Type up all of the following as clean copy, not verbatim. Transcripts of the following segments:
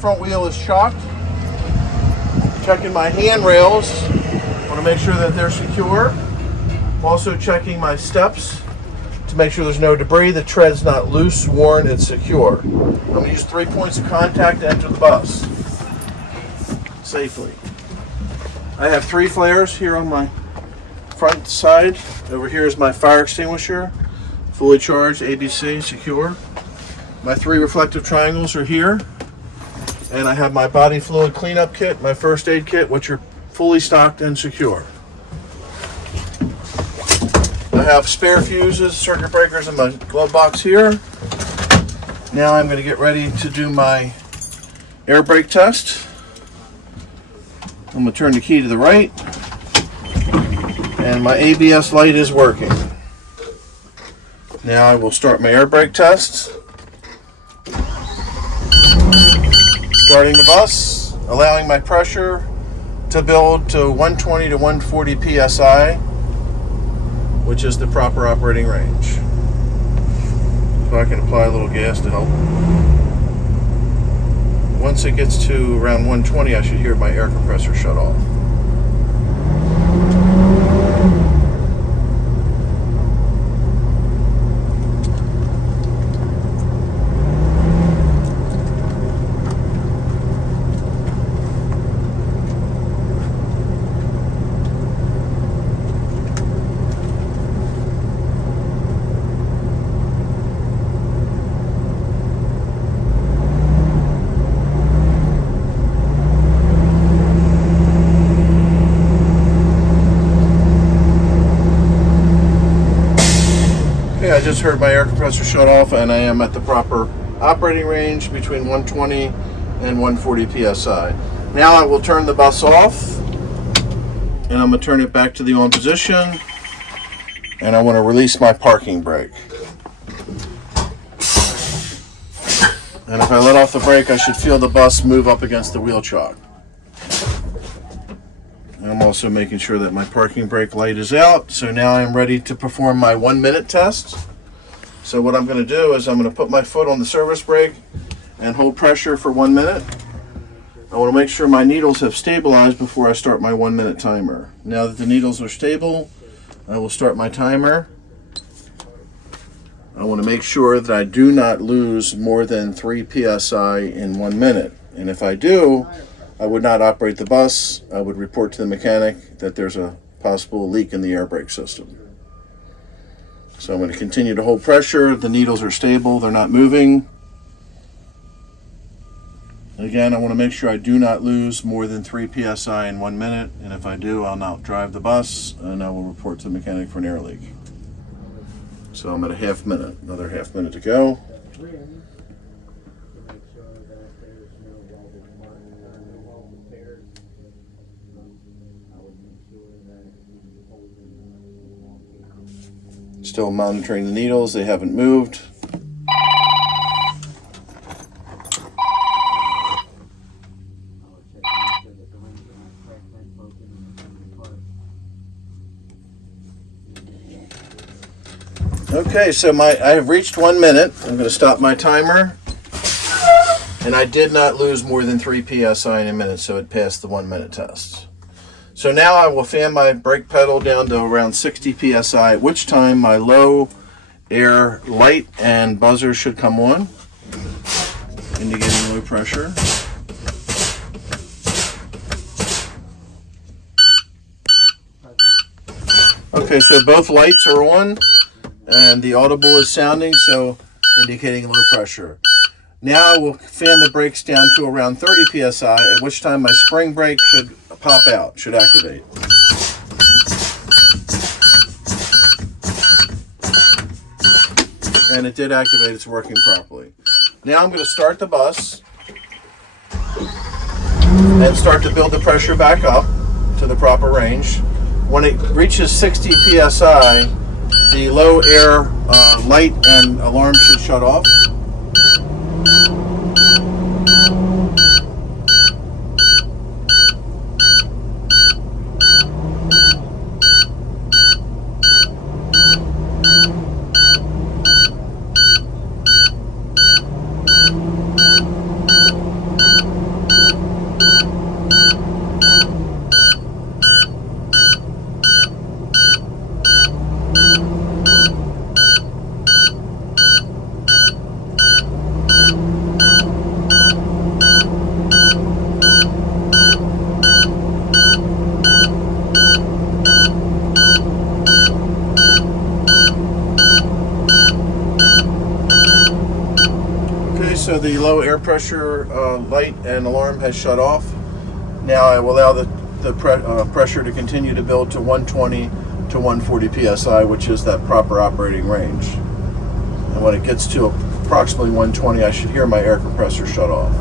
front wheel is shocked. Checking my handrails. Want to make sure that they're secure. Also checking my steps to make sure there's no debris. The tread's not loose, worn, it's secure. I'm going to use 3 points of contact to enter the bus safely. I have 3 flares here on my front side. Over here is my fire extinguisher, fully charged, ABC, secure. My 3 reflective triangles are here. And I have my body fluid cleanup kit, my first aid kit, which are fully stocked and secure. I have spare fuses, circuit breakers in my glove box here. Now I'm going to get ready to do my air brake test. I'm going to turn the key to the right. And my ABS light is working. Now I will start my air brake test. Starting the bus, allowing my pressure to build to 120 to 140 psi, which is the proper operating range. So I can apply a little gas to help. Once it gets to around 120, I should hear my air compressor shut off. I just heard my air compressor shut off and I am at the proper operating range between 120 and 140 psi. Now I will turn the bus off and I'm going to turn it back to the on position and I want to release my parking brake. And if I let off the brake, I should feel the bus move up against the wheel chock. And I'm also making sure that my parking brake light is out. So now I'm ready to perform my 1 minute test. So what I'm going to do is I'm going to put my foot on the service brake and hold pressure for 1 minute. I want to make sure my needles have stabilized before I start my 1 minute timer. Now that the needles are stable, I will start my timer. I want to make sure that I do not lose more than 3 psi in 1 minute. And if I do, I would not operate the bus. I would report to the mechanic that there's a possible leak in the air brake system. So I'm going to continue to hold pressure. The needles are stable, they're not moving. Again, I want to make sure I do not lose more than 3 psi in 1 minute. And if I do, I'll now drive the bus and I will report to the mechanic for an air leak. So I'm at a half minute, another half minute to go. Still monitoring the needles, they haven't moved. Okay, so I have reached 1 minute. I'm going to stop my timer. And I did not lose more than 3 psi in a minute, so it passed the 1 minute test. So now I will fan my brake pedal down to around 60 psi, at which time my low air light and buzzer should come on, indicating low pressure. Okay, so both lights are on and the audible is sounding, so indicating low pressure. Now I will fan the brakes down to around 30 psi, at which time my spring brake should pop out, should activate. And it did activate, it's working properly. Now I'm going to start the bus and start to build the pressure back up to the proper range. When it reaches 60 psi, the low air light and alarm should shut off. So the low air pressure light and alarm has shut off. Now I will allow the pressure to continue to build to 120 to 140 psi, which is that proper operating range. And when it gets to approximately 120, I should hear my air compressor shut off.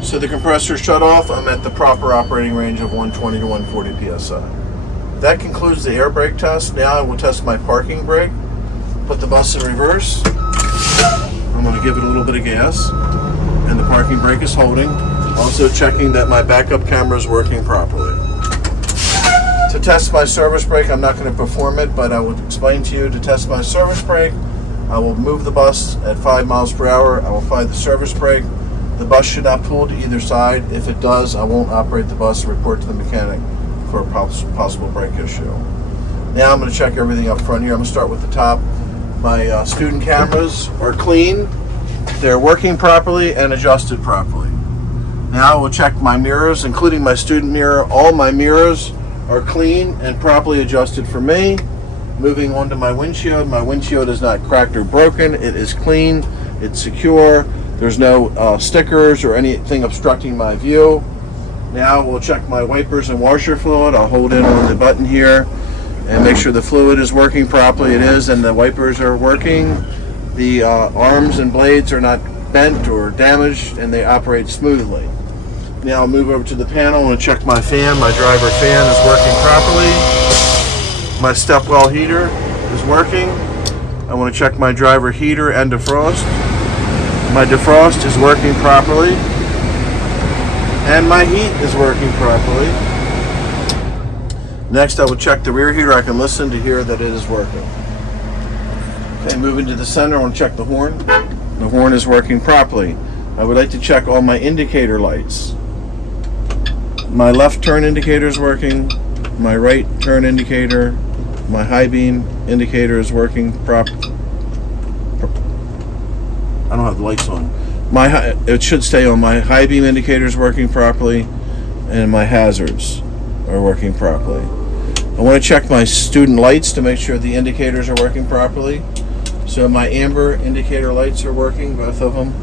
So the compressor shut off. I'm at the proper operating range of 120 to 140 psi. That concludes the air brake test. Now I will test my parking brake. Put the bus in reverse. I'm going to give it a little bit of gas, and the parking brake is holding. Also checking that my backup camera is working properly. To test my service brake, I'm not going to perform it, but I will explain to you. To test my service brake, I will move the bus at 5 miles per hour. I will apply the service brake. The bus should not pull to either side. If it does, I won't operate the bus and report to the mechanic for a possible brake issue. Now I'm going to check everything up front here. I'm going to start with the top. My student cameras are clean. They're working properly and adjusted properly. Now I will check my mirrors, including my student mirror. All my mirrors are clean and properly adjusted for me. Moving on to my windshield. My windshield is not cracked or broken. It is clean. It's secure. There's no stickers or anything obstructing my view. Now we'll check my wipers and washer fluid. I'll hold in on the button here and make sure the fluid is working properly. It is, and the wipers are working. The arms and blades are not bent or damaged, and they operate smoothly. Now I'll move over to the panel and check my fan. My driver fan is working properly. My stepwell heater is working. I want to check my driver heater and defrost. My defrost is working properly, and my heat is working properly. Next, I will check the rear heater. I can listen to hear that it is working. Okay, moving to the center, I want to check the horn. The horn is working properly. I would like to check all my indicator lights. My left turn indicator is working. My right turn indicator, my high beam indicator is working properly. I don't have the lights on. It should stay on. My high beam indicator is working properly, and my hazards are working properly. I want to check my student lights to make sure the indicators are working properly. So my amber indicator lights are working, both of them.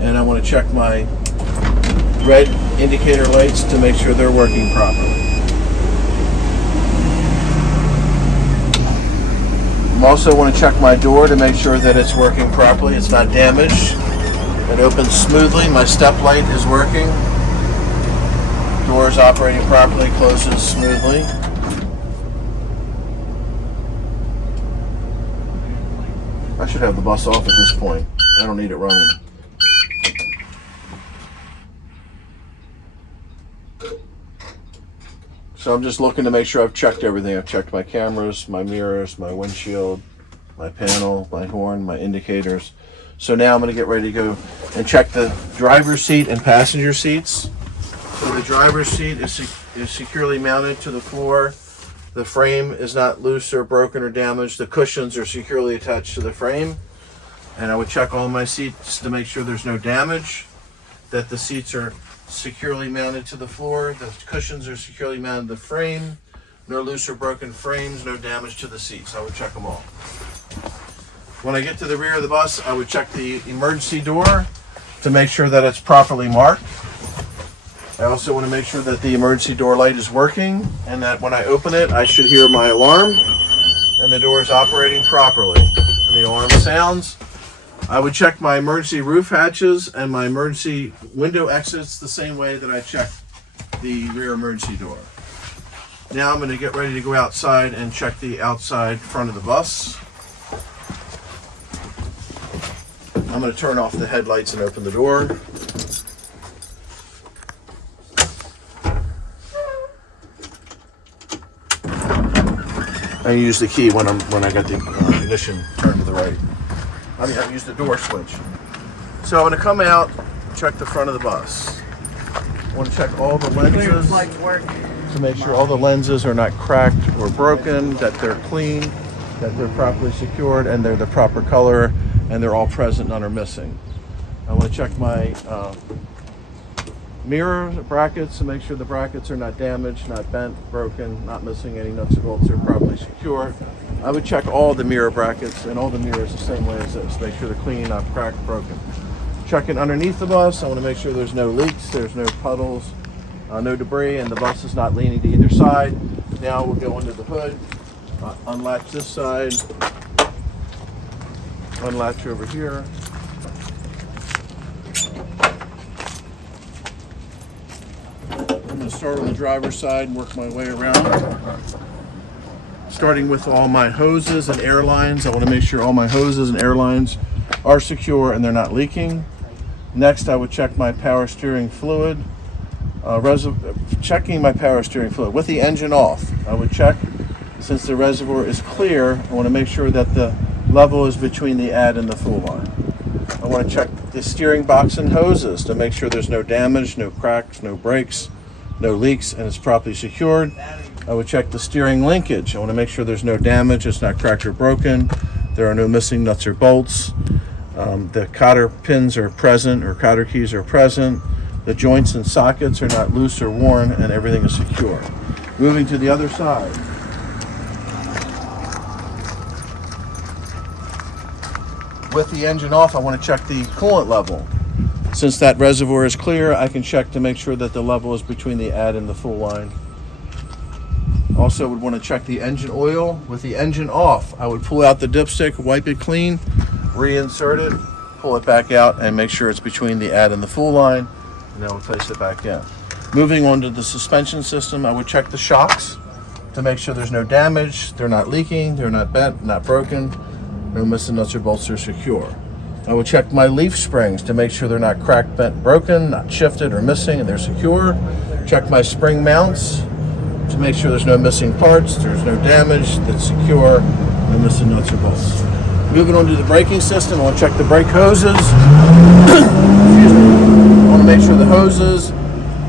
And I want to check my red indicator lights to make sure they're working properly. I also want to check my door to make sure that it's working properly. It's not damaged. It opens smoothly. My step light is working. Door is operating properly, closes smoothly. I should have the bus off at this point. I don't need it running. So I'm just looking to make sure I've checked everything. I've checked my cameras, my mirrors, my windshield, my panel, my horn, my indicators. So now I'm going to get ready to go and check the driver's seat and passenger seats. So the driver's seat is securely mounted to the floor. The frame is not loose or broken or damaged. The cushions are securely attached to the frame. And I would check all my seats to make sure there's no damage, that the seats are securely mounted to the floor, the cushions are securely mounted to the frame, no loose or broken frames, no damage to the seats. I would check them all. When I get to the rear of the bus, I would check the emergency door to make sure that it's properly marked. I also want to make sure that the emergency door light is working and that when I open it, I should hear my alarm and the door is operating properly. And the alarm sounds. I would check my emergency roof hatches and my emergency window exits the same way that I check the rear emergency door. Now I'm going to get ready to go outside and check the outside front of the bus. I'm going to turn off the headlights and open the door. I use the key when I got the ignition turned to the right. I use the door switch. So I'm going to come out, check the front of the bus. I want to check all the lenses to make sure all the lenses are not cracked or broken, that they're clean, that they're properly secured, and they're the proper color, and they're all present, none are missing. I want to check my mirror brackets to make sure the brackets are not damaged, not bent, broken, not missing any nuts or bolts, are properly secure. I would check all the mirror brackets and all the mirrors the same way as this. Make sure they're clean, not cracked, broken. Checking underneath the bus, I want to make sure there's no leaks, there's no puddles, no debris, and the bus is not leaning to either side. Now we'll go into the hood, unlatch this side, unlatch over here. I'm going to start on the driver's side and work my way around. Starting with all my hoses and air lines, I want to make sure all my hoses and air lines are secure and they're not leaking. Next, I would check my power steering fluid. Checking my power steering fluid with the engine off. I would check, since the reservoir is clear, I want to make sure that the level is between the add and the full line. I want to check the steering box and hoses to make sure there's no damage, no cracks, no breaks, no leaks, and it's properly secured. I would check the steering linkage. I want to make sure there's no damage, it's not cracked or broken, there are no missing nuts or bolts. The cotter pins are present, or cotter keys are present. The joints and sockets are not loose or worn, and everything is secure. Moving to the other side. With the engine off, I want to check the coolant level. Since that reservoir is clear, I can check to make sure that the level is between the add and the full line. Also would want to check the engine oil. With the engine off, I would pull out the dipstick, wipe it clean, reinsert it, pull it back out, and make sure it's between the add and the full line, and then we'll place it back in. Moving on to the suspension system, I would check the shocks to make sure there's no damage, they're not leaking, they're not bent, not broken, no missing nuts or bolts, are secure. I would check my leaf springs to make sure they're not cracked, bent, broken, not shifted or missing, and they're secure. Check my spring mounts to make sure there's no missing parts, there's no damage, that's secure, no missing nuts or bolts. Moving on to the braking system, I want to check the brake hoses. Excuse me. I want to make sure the hoses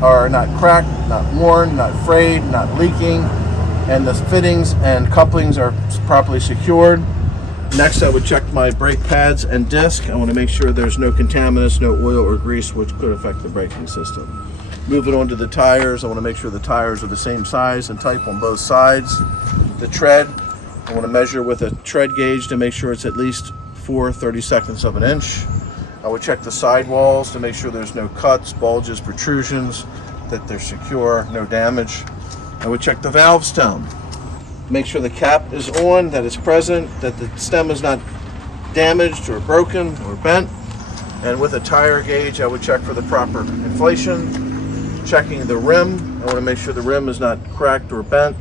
are not cracked, not worn, not frayed, not leaking, and the fittings and couplings are properly secured. Next, I would check my brake pads and disc. I want to make sure there's no contaminants, no oil or grease, which could affect the braking system. Moving on to the tires, I want to make sure the tires are the same size and type on both sides. The tread, I want to measure with a tread gauge to make sure it's at least 4/32 of an inch. I would check the sidewalls to make sure there's no cuts, bulges, protrusions, that they're secure, no damage. I would check the valve stem. Make sure the cap is on, that it's present, that the stem is not damaged or broken or bent. And with a tire gauge, I would check for the proper inflation. Checking the rim, I want to make sure the rim is not cracked or bent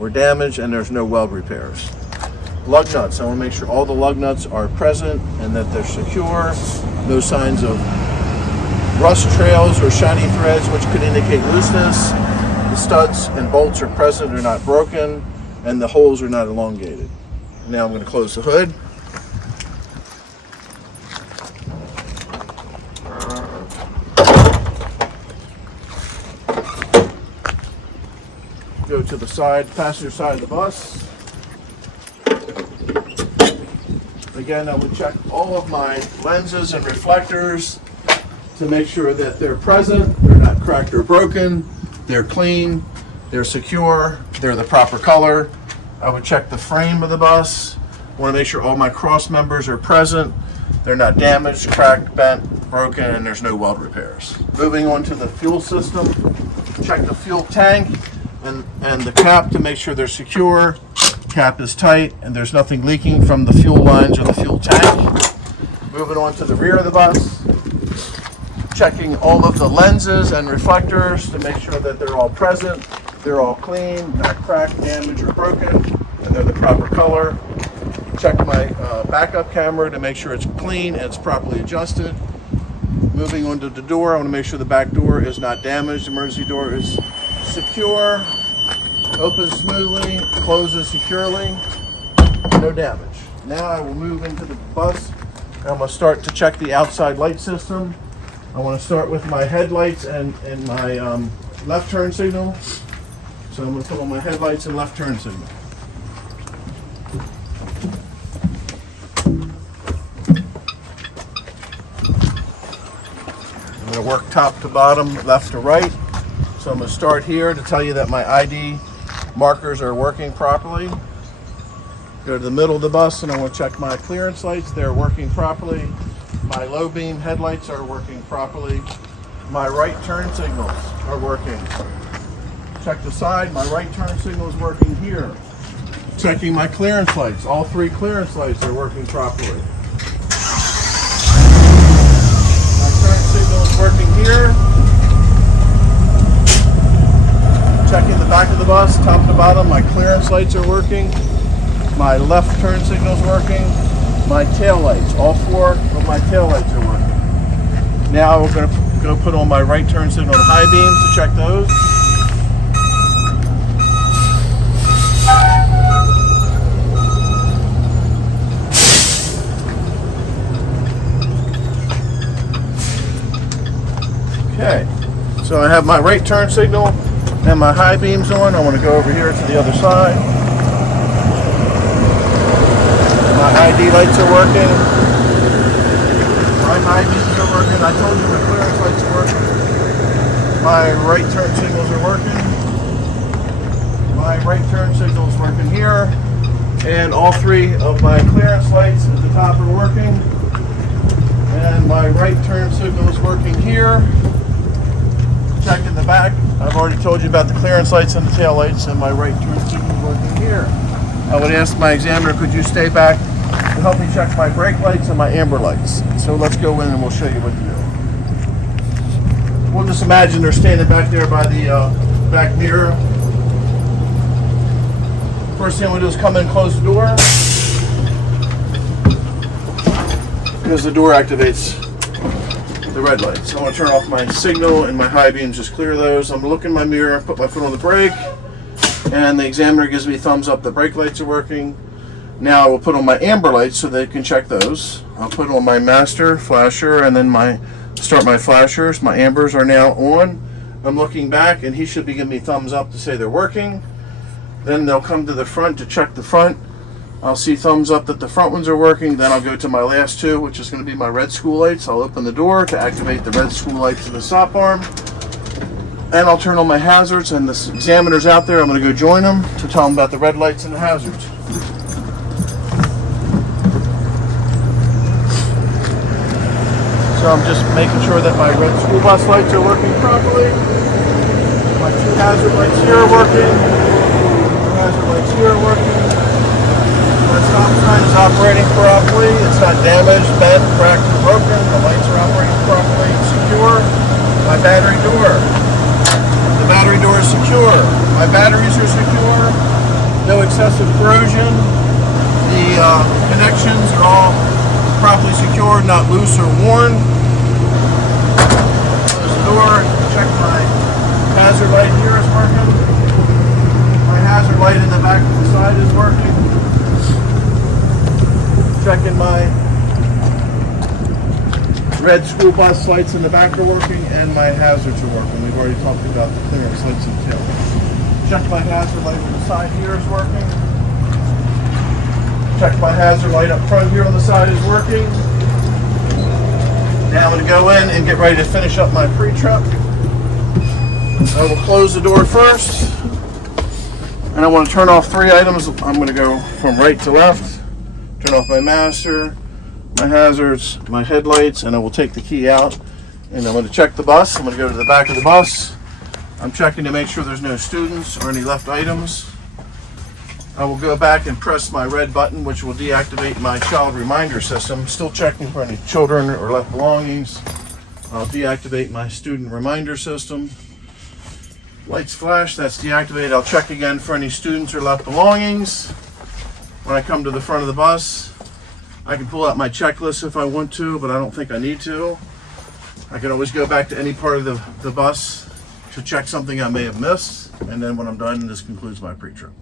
or damaged, and there's no weld repairs. Lug nuts, I want to make sure all the lug nuts are present and that they're secure. No signs of rust trails or shiny threads, which could indicate looseness. The studs and bolts are present, they're not broken, and the holes are not elongated. Now I'm going to close the hood. Go to the side, passenger side of the bus. Again, I would check all of my lenses and reflectors to make sure that they're present, they're not cracked or broken, they're clean, they're secure, they're the proper color. I would check the frame of the bus. I want to make sure all my cross members are present, they're not damaged, cracked, bent, broken, and there's no weld repairs. Moving on to the fuel system, check the fuel tank and the cap to make sure they're secure. Cap is tight and there's nothing leaking from the fuel lines or the fuel tank. Moving on to the rear of the bus, checking all of the lenses and reflectors to make sure that they're all present, they're all clean, not cracked, damaged, or broken, and they're the proper color. Check my backup camera to make sure it's clean and it's properly adjusted. Moving on to the door, I want to make sure the back door is not damaged. The emergency door is secure, opens smoothly, closes securely, no damage. Now I will move into the bus. I'm going to start to check the outside light system. I want to start with my headlights and my left turn signal. So I'm going to put on my headlights and left turn signal. I'm going to work top to bottom, left to right. So I'm going to start here to tell you that my ID markers are working properly. Go to the middle of the bus and I want to check my clearance lights. They're working properly. My low beam headlights are working properly. My right turn signals are working. Check the side. My right turn signal is working here. Checking my clearance lights. All 3 clearance lights are working properly. My turn signal is working here. Checking the back of the bus, top to bottom. My clearance lights are working. My left turn signal is working. My tail lights, all 4 of my tail lights are working. Now we're going to go put on my right turn signal and high beams to check those. Okay, so I have my right turn signal and my high beams on. I want to go over here to the other side. My ID lights are working. My high beams are working. I told you my clearance lights are working. My right turn signals are working. My right turn signal is working here. And all 3 of my clearance lights at the top are working. And my right turn signal is working here. Check in the back. I've already told you about the clearance lights and the tail lights, and my right turn signal is working here. I would ask my examiner, could you stay back to help me check my brake lights and my amber lights? So let's go in and we'll show you what to do. We'll just imagine they're standing back there by the back mirror. First thing we'll do is come in and close the door. Because the door activates the red lights. So I want to turn off my signal and my high beams, just clear those. I'm looking in my mirror, put my foot on the brake, and the examiner gives me a thumbs up the brake lights are working. Now I will put on my amber lights so they can check those. I'll put on my master flasher and then start my flashers. My ambers are now on. I'm looking back and he should be giving me thumbs up to say they're working. Then they'll come to the front to check the front. I'll see thumbs up that the front ones are working. Then I'll go to my last 2, which is going to be my red school lights. I'll open the door to activate the red school lights in the stop arm. And I'll turn on my hazards, and the examiner's out there. I'm going to go join them to tell them about the red lights and the hazards. So I'm just making sure that my red school bus lights are working properly. My 2 hazard lights here are working. The hazard lights here are working. My stop sign is operating properly. It's not damaged, bent, cracked, or broken. The lights are operating properly, secure. My battery door. The battery door is secure. My batteries are secure. No excessive corrosion. The connections are all properly secured, not loose or worn. Close the door. Check my hazard light here is working. My hazard light in the back of the side is working. Checking my red school bus lights in the back are working, and my hazards are working. We've already talked about the clearance lights and tail lights. Check my hazard light on the side here is working. Check my hazard light up front here on the side is working. Now I'm going to go in and get ready to finish up my pre-trip. I will close the door first, and I want to turn off 3 items. I'm going to go from right to left. Turn off my master, my hazards, my headlights, and I will take the key out. And I'm going to check the bus. I'm going to go to the back of the bus. I'm checking to make sure there's no students or any left items. I will go back and press my red button, which will deactivate my child reminder system. Still checking for any children or left belongings. I'll deactivate my student reminder system. Lights flash, that's deactivated. I'll check again for any students or left belongings. When I come to the front of the bus, I can pull out my checklist if I want to, but I don't think I need to. I can always go back to any part of the bus to check something I may have missed. And then when I'm done, this concludes my pre-trip.